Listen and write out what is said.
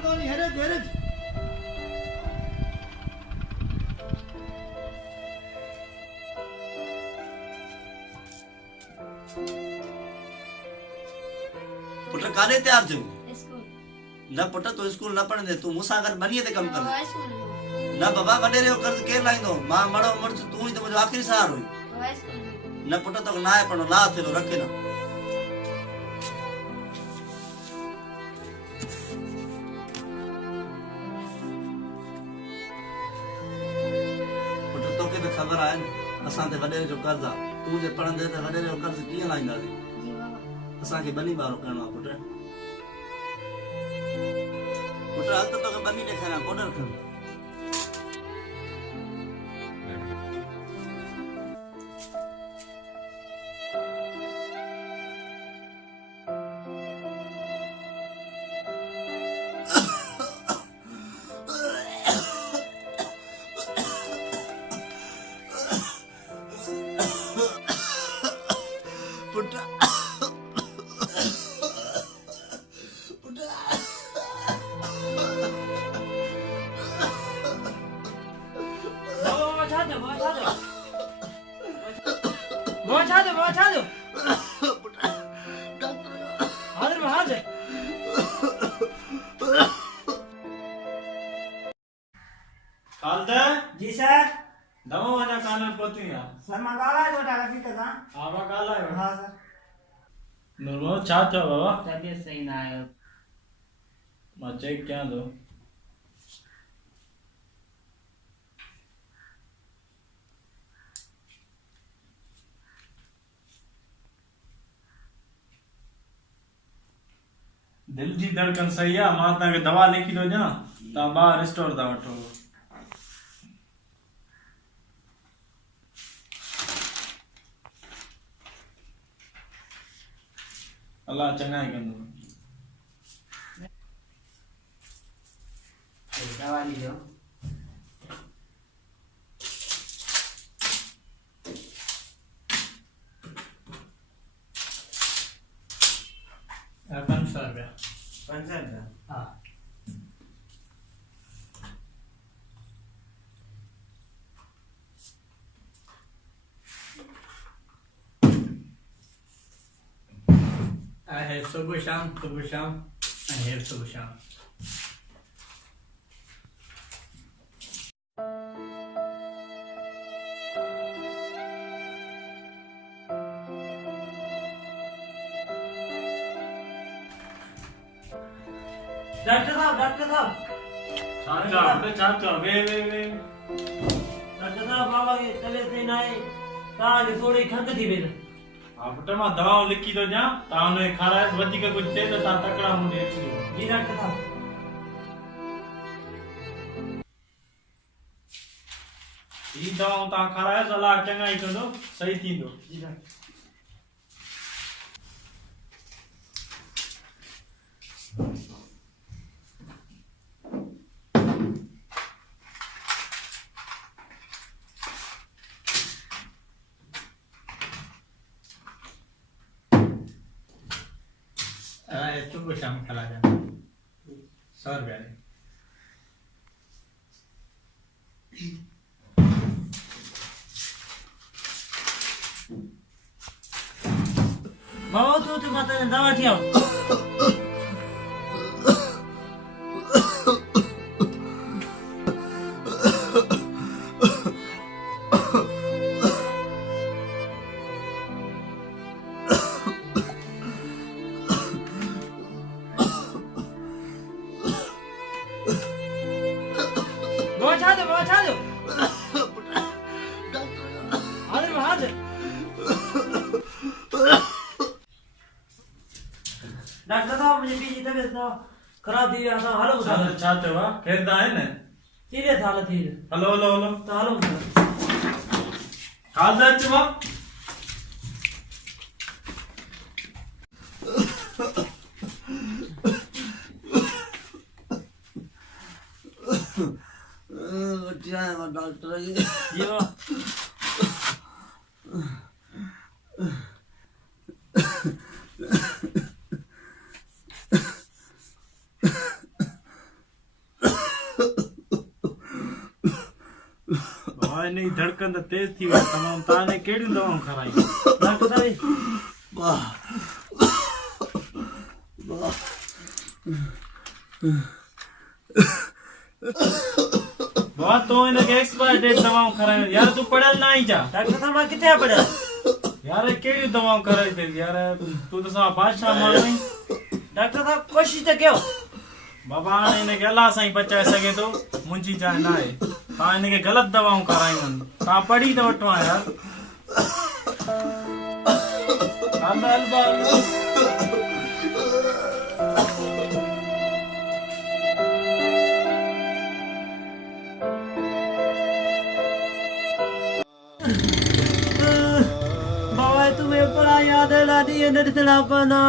तो नहीं हेरे हेरे पुट काले तैयार थियो स्कूल न पुट तू स्कूल न पढ़ंदे तू मूंसां गॾु बनीअ ते कमु कंदे स्कूल न बाबा वॾेरे जो कर्ज़ केरु लाहींदो मां मड़ो मुड़ुस तूं ई त मुंहिंजो आख़िरी सहारो हुई स्कूल न पुट तोखे न आहे पढ़ो ला थियो रखे न पुट तोखे बि ख़बर आहे न असां ते वॾेरे जो कर्ज़ आहे तूं जे पढ़ंदे त वॾेरे जो कर्ज़ कीअं लाहींदासीं जी बाबा असांखे बनी वारो करिणो आहे पुट पुट हल त तोखे बनी ॾेखारियां कोडर खण पुट जी सर दवा वाला कान पहुंची या सर मां ॻाल्हाए थो वठां रफ़ीक सां आवा काला है हा सर नूरो छा थियो बाबा तबियत सही ना आहे मां चेक कयां थो दिल जी धड़कन सही है मां तव्हांखे दवा लिखी थो ॾियां तव्हां ॿाहिरि स्टोर था वठो अल्लाह चङा ई कंदो दवा ॾिजो ₹500 500 हा I have सुबह शाम I have सुबह शाम डॉक्टर साहब चाचा वे डॉक्टर साहब बाबा की तबियत सही ना आहे तव्हांखे थोरी खंघि थी वई हा पुट मां दवाऊं लिखी थो ॾियां तव्हां हुनखे खाराए वधीक कुझु थिए त तव्हां तकड़ा मुंडे अचिजो जी डॉक्टर साहब ही दवाऊं तव्हां खारायो अलाह चङा ई कंदो सही थींदो जी डॉक्टर सुबह शाम खिला जाना ₹100 बाबा तू माता ने दवा थी आओ बचा दो हाजिर डॉक्टर साहब मुझे बीजी तबियत खराब थी विया हलो छा थियो आहे केरु त आहे न सीरियस हालत थी हलो हलो हलो तो हलो काल अच मां डॉक्टर जी धड़कन त तेज थी वई तमाम ताने केड़ी दवाऊं खराई डॉक्टर साहब वाह वाह बाबा तो इनके एक्सपायर डेट दवाऊं खराई यार तू पढ़ल ना ही जा डॉक्टर साहब मां किथे पड़ा यार केड़ी दवाऊं खराई थे यार तू तो सा बादशाह मानई डॉक्टर साहब कोशिश तो कयो बाबा ने इनके अल्लाह साईं बचाए सके तो मुंजी जान ना है ता इनके गलत दवाऊं खरायूं ता पढ़ी तो वठवा यार बाबा तुम्हें बड़ा याद है लादी ये नड़ना पाना